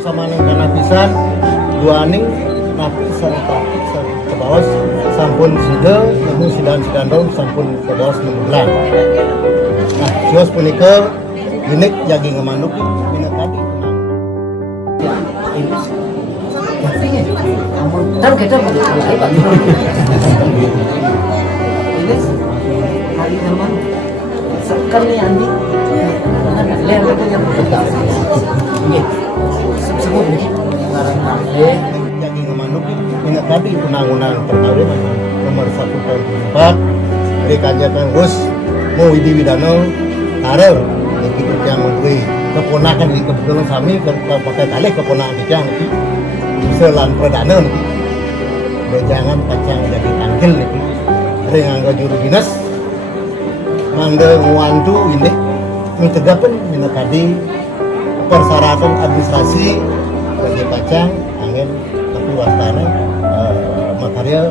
sama nang kana pisan dua aning napi sarta ke bawah sampun sida namun sidan daun sampun ke bawah 6 bulan. Nah, kios punika unik jagi ngemanuk minat tadi. Kan kita mulai Pak. Ini hari zaman sekali Andi. Leher itu yang bergerak. Ini sebut ini ngarang kafe. Jagi ngemanuk minat tadi undang-undang perkawinan nomor 1 tahun 2004 dari kanjakan Gus mau Widi Widano taruh begitu yang menduwe keponakan di kebetulan kami pakai kali keponakan di yang selan perdana jangan pacang jadi tangkil ring angga juru dinas mangga nguantu ini mentegapan minat tadi persyaratan administrasi bagi pacang angin tapi wastana material